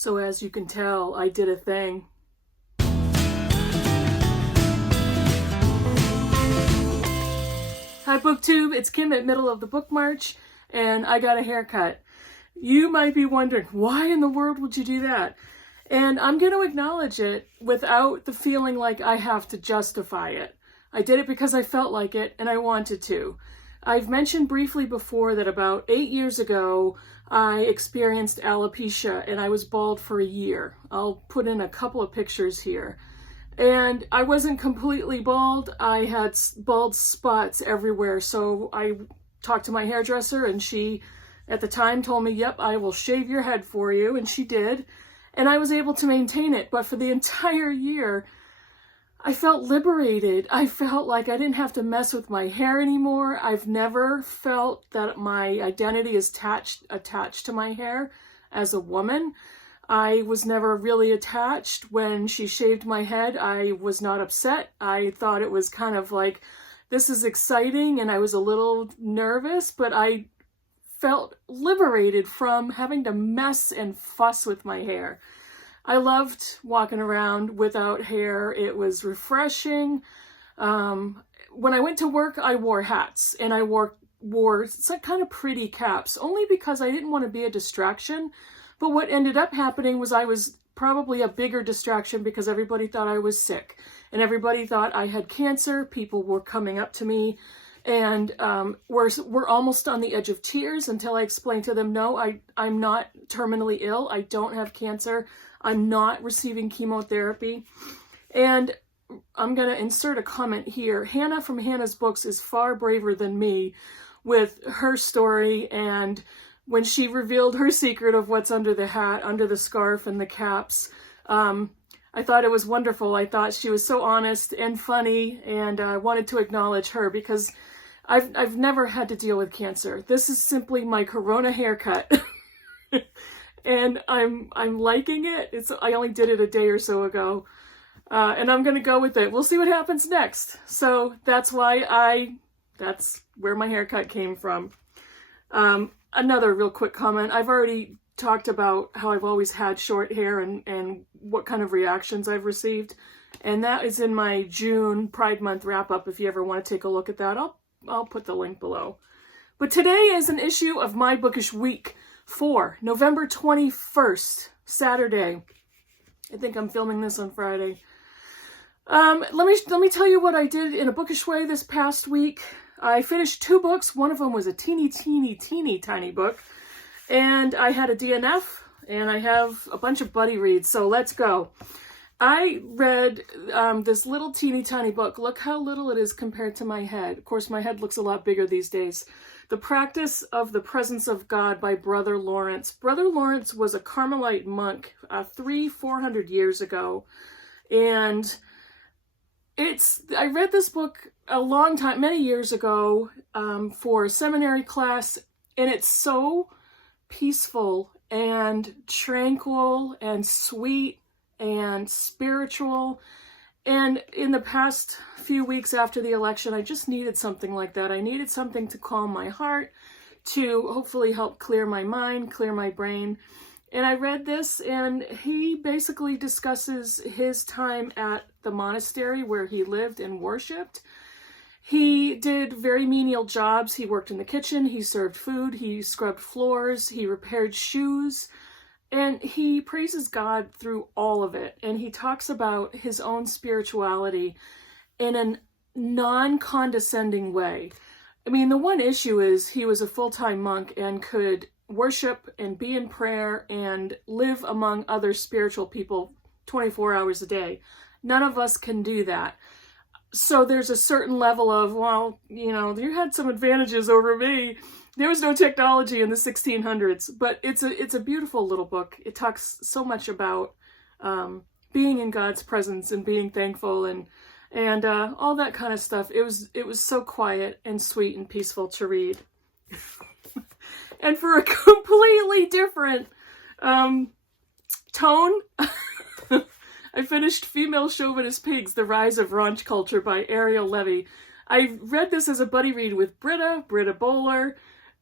So as you can tell, I did a thing. Hi BookTube, it's Kim at Middle of the Book March, and I got a haircut. You might be wondering, why in the world would you do that? And I'm going to acknowledge it without the feeling like I have to justify it. I did it because I felt like it, and I wanted to. I've mentioned briefly before that about 8 years ago, I experienced alopecia, and I was bald for a year. I'll put in a couple of pictures here. And I wasn't completely bald. I had bald spots everywhere. So I talked to my hairdresser, and she, at the time, told me, yep, I will shave your head for you. And she did. And I was able to maintain it. But for the entire year, I felt liberated. I felt like I didn't have to mess with my hair anymore. I've never felt that my identity is attached to my hair as a woman. I was never really attached. When she shaved my head, I was not upset. I thought it was kind of like, this is exciting, and I was a little nervous, but I felt liberated from having to mess and fuss with my hair. I loved walking around without hair. It was refreshing. When I went to work, I wore hats, and I wore kind of pretty caps, only because I didn't want to be a distraction. But what ended up happening was I was probably a bigger distraction because everybody thought I was sick, and everybody thought I had cancer. People were coming up to me and were almost on the edge of tears until I explained to them, no, I'm not terminally ill. I don't have cancer. I'm not receiving chemotherapy. And I'm going to insert a comment here. Hannah from Hannah's Books is far braver than me with her story, and when she revealed her secret of what's under the hat, under the scarf and the caps, I thought it was wonderful. I thought she was so honest and funny, and I wanted to acknowledge her because I've never had to deal with cancer. This is simply my corona haircut. And I'm liking it. I only did it a day or so ago. And I'm going to go with it. We'll see what happens next. So that's where my haircut came from. Another real quick comment. I've already talked about how I've always had short hair and what kind of reactions I've received. And that is in my June Pride Month wrap-up. If you ever want to take a look at that, I'll put the link below. But today is an issue of My Bookish Week 4, November 21st, Saturday. I think I'm filming this on Friday. Let me tell you what I did in a bookish way this past week. I finished 2 books. One of them was a teeny tiny book. And I had a DNF, and I have a bunch of buddy reads, so let's go. I read this little teeny tiny book. Look how little it is compared to my head. Of course, my head looks a lot bigger these days. The Practice of the Presence of God by Brother Lawrence. Brother Lawrence was a Carmelite monk 400 years ago. And I read this book a long time, many years ago, for a seminary class, and it's so peaceful and tranquil and sweet and spiritual. And in the past few weeks after the election, I just needed something like that. I needed something to calm my heart, to hopefully help clear my mind, clear my brain. And I read this, and he basically discusses his time at the monastery where he lived and worshipped. He did very menial jobs. He worked in the kitchen, he served food, he scrubbed floors, he repaired shoes, and he praises God through all of it. And he talks about his own spirituality in a non-condescending way. I mean, the one issue is he was a full-time monk and could worship and be in prayer and live among other spiritual people 24 hours a day. None of us can do that. So there's a certain level of, well, you know, you had some advantages over me. There was no technology in the 1600s, but it's a beautiful little book. It talks so much about being in God's presence and being thankful and all that kind of stuff. It was so quiet and sweet and peaceful to read. And for a completely different tone, I finished Femalechauvinist Pigs, The Rise of Raunch Culture by Eyre. I read this as a buddy read with Britta Bowler.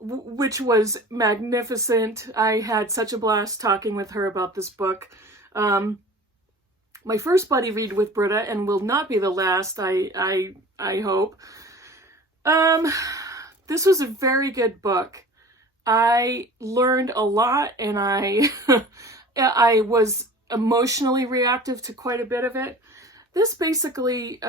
which was magnificent. I had such a blast talking with her about this book. My first buddy read with Britta, and will not be the last, I hope. This was a very good book. I learned a lot, and I was emotionally reactive to quite a bit of it. This basically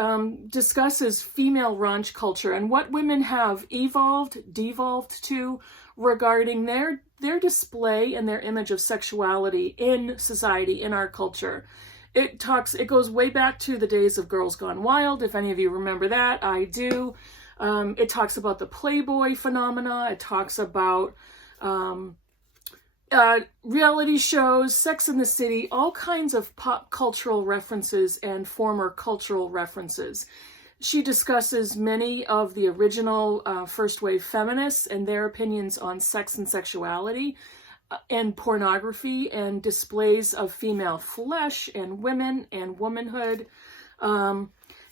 discusses female raunch culture and what women have devolved to regarding their display and their image of sexuality in society, in our culture. It goes way back to the days of Girls Gone Wild, if any of you remember that. I do. It talks about the Playboy phenomena. It talks about reality shows, Sex and the City, all kinds of pop cultural references and former cultural references. She discusses many of the original first wave feminists and their opinions on sex and sexuality and pornography and displays of female flesh and women and womanhood.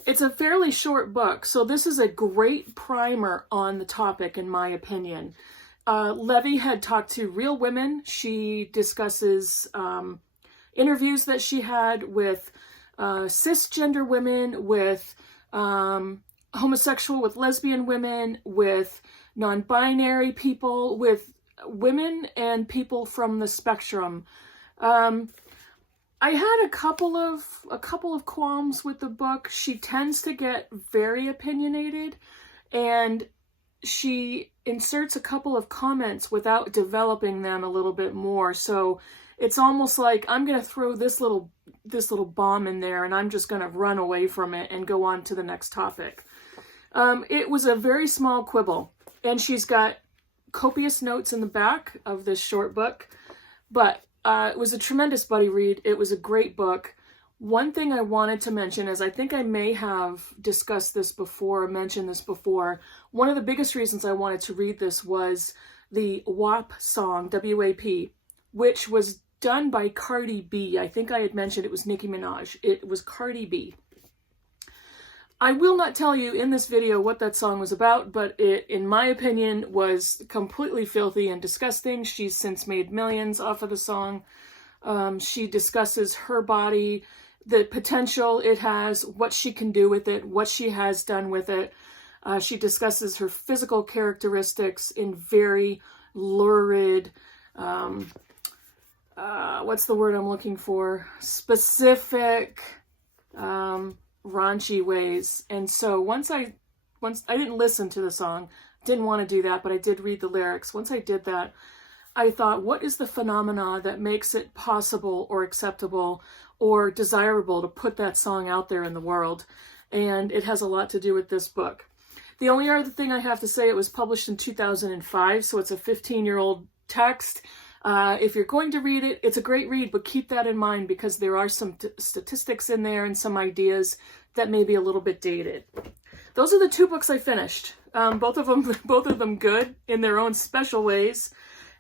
It's a fairly short book, so this is a great primer on the topic, in my opinion. Levy had talked to real women. She discusses interviews that she had with cisgender women, with homosexual, with lesbian women, with non-binary people, with women and people from the spectrum. I had a couple of qualms with the book. She tends to get very opinionated, and she inserts a couple of comments without developing them a little bit more. So it's almost like I'm going to throw this little bomb in there, and I'm just going to run away from it and go on to the next topic. It was a very small quibble, and she's got copious notes in the back of this short book, but it was a tremendous buddy read. It was a great book. One thing I wanted to mention, as I think I may have discussed this before, mentioned this before, one of the biggest reasons I wanted to read this was the WAP song, W-A-P, which was done by Cardi B. I think I had mentioned it was Nicki Minaj. It was Cardi B. I will not tell you in this video what that song was about, but it, in my opinion, was completely filthy and disgusting. She's since made millions off of the song. She discusses her body, the potential it has, what she can do with it, what she has done with it. She discusses her physical characteristics in very lurid, what's the word I'm looking for? Specific, raunchy ways. And so once I didn't listen to the song, didn't want to do that, but I did read the lyrics. Once I did that, I thought, what is the phenomena that makes it possible or acceptable or desirable to put that song out there in the world? And it has a lot to do with this book. The only other thing I have to say, it was published in 2005, so it's a 15-year-old text. If you're going to read it, it's a great read, but keep that in mind because there are some statistics in there and some ideas that may be a little bit dated. Those are the two books I finished. Both of them good in their own special ways.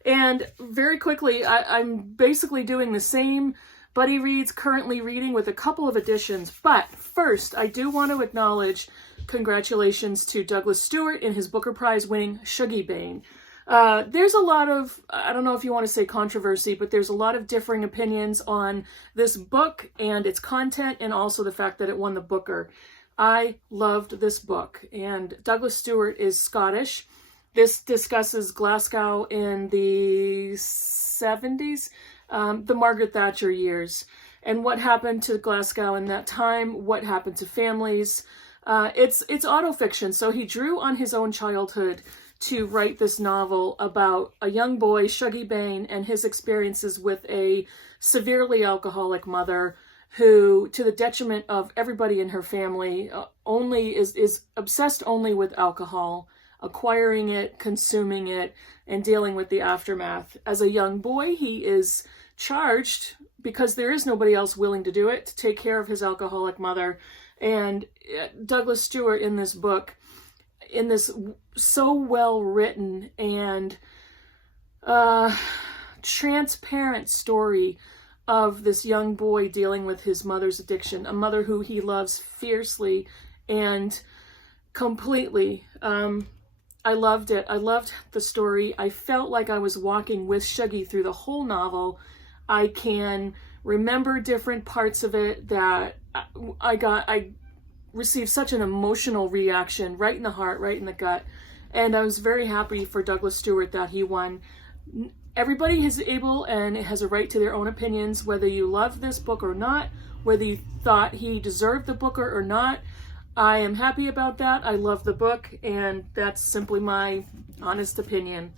And very quickly, I'm basically doing the same buddy reads, currently reading with a couple of additions. But first, I do want to acknowledge congratulations to Douglas Stewart in his Booker Prize winning Shuggie Bain. There's a lot of, I don't know if you want to say controversy, but there's a lot of differing opinions on this book and its content, and also the fact that it won the Booker. I loved this book, and Douglas Stewart is Scottish. This discusses Glasgow in the 70s, the Margaret Thatcher years, and what happened to Glasgow in that time, what happened to families. It's autofiction, so he drew on his own childhood to write this novel about a young boy, Shuggie Bain, and his experiences with a severely alcoholic mother who, to the detriment of everybody in her family, only is obsessed only with alcohol, acquiring it, consuming it, and dealing with the aftermath. As a young boy, he is charged, because there is nobody else willing to do it, to take care of his alcoholic mother. And Douglas Stewart in this book, in this so well written and transparent story of this young boy dealing with his mother's addiction, a mother who he loves fiercely and completely. I loved it. I loved the story. I felt like I was walking with Shuggy through the whole novel. I can remember different parts of it that I received such an emotional reaction right in the heart, right in the gut. And I was very happy for Douglas Stewart that he won. Everybody is able and has a right to their own opinions, whether you love this book or not, whether you thought he deserved the Booker or not. I am happy about that. I love the book, and that's simply my honest opinion.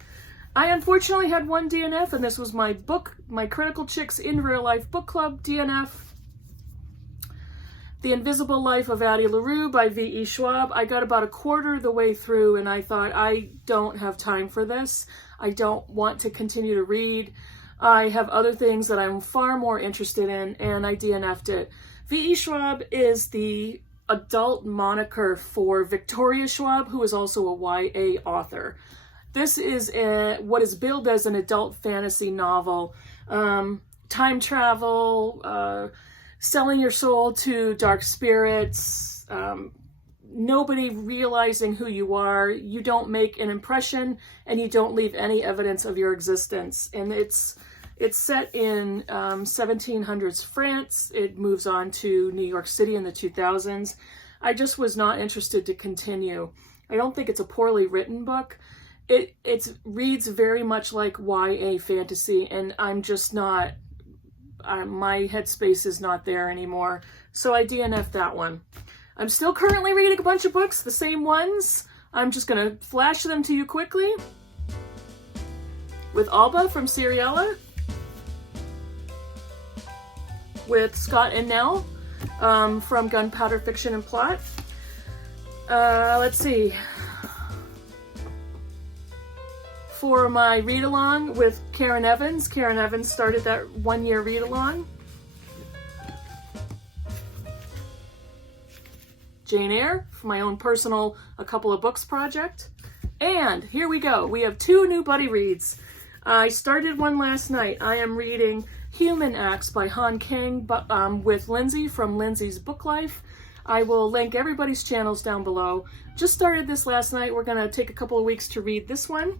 I unfortunately had one DNF, and this was my book, my Critical Chicks in Real Life Book Club DNF. The Invisible Life of Addie LaRue by V.E. Schwab. I got about a quarter of the way through, and I thought, I don't have time for this. I don't want to continue to read. I have other things that I'm far more interested in, and I DNF'd it. V.E. Schwab is the adult moniker for Victoria Schwab, who is also a YA author. This is what is billed as an adult fantasy novel. Time travel, selling your soul to dark spirits, nobody realizing who you are. You don't make an impression, and you don't leave any evidence of your existence. And it's set in 1700s France. It moves on to New York City in the 2000s. I just was not interested to continue. I don't think it's a poorly written book. It reads very much like YA fantasy, and I'm just not, my headspace is not there anymore. So I DNF'd that one. I'm still currently reading a bunch of books, the same ones. I'm just going to flash them to you quickly. With Alba from Seriella. With Scott and Nell from Gunpowder Fiction and Plot. Let's see. For my read-along with Karen Evans. Karen Evans started that one-year read-along. Jane Eyre, for my own personal A Couple of Books project. And here we go. We have 2 new buddy reads. I started one last night. I am reading Human Acts by Han Kang with Lindsay from Lindsay's Book Life. I will link everybody's channels down below. Just started this last night. We're going to take a couple of weeks to read this one.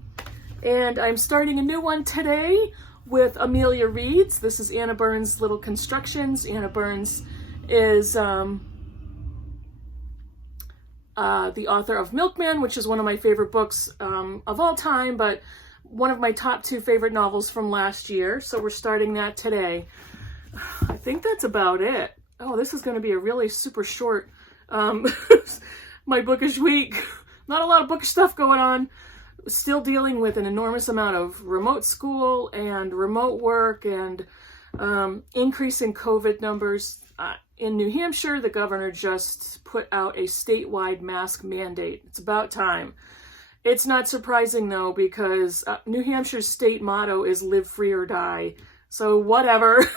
And I'm starting a new one today with Amelia Reads. This is Anna Burns' Little Constructions. Anna Burns is the author of Milkman, which is one of my favorite books of all time, but one of my top 2 favorite novels from last year. So we're starting that today. I think that's about it. Oh, this is going to be a really super short my bookish week. Not a lot of bookish stuff going on. Still dealing with an enormous amount of remote school and remote work and increasing COVID numbers. In New Hampshire, the governor just put out a statewide mask mandate. It's about time. It's not surprising, though, because New Hampshire's state motto is live free or die. So whatever.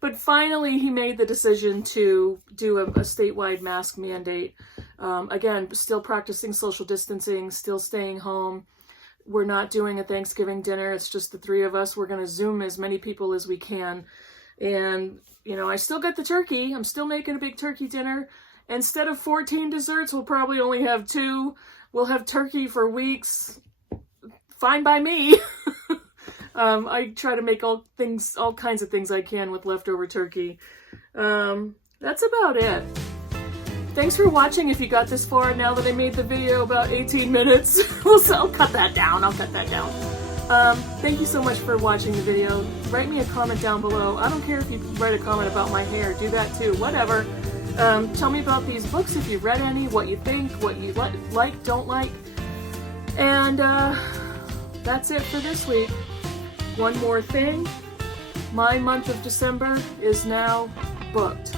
But finally, he made the decision to do a statewide mask mandate. Again, still practicing social distancing, still staying home. We're not doing a Thanksgiving dinner. It's just the 3 of us. We're going to Zoom as many people as we can. And, you know, I still got the turkey. I'm still making a big turkey dinner. Instead of 14 desserts, we'll probably only have 2. We'll have turkey for weeks. Fine by me. I try to make all kinds of things I can with leftover turkey. That's about it. Thanks for watching if you got this far. Now that I made the video about 18 minutes, I'll cut that down. Thank you so much for watching the video. Write me a comment down below. I don't care if you write a comment about my hair. Do that too. Whatever. Tell me about these books, if you've read any, what you think, what you like, don't like. And that's it for this week. One more thing. My month of December is now booked.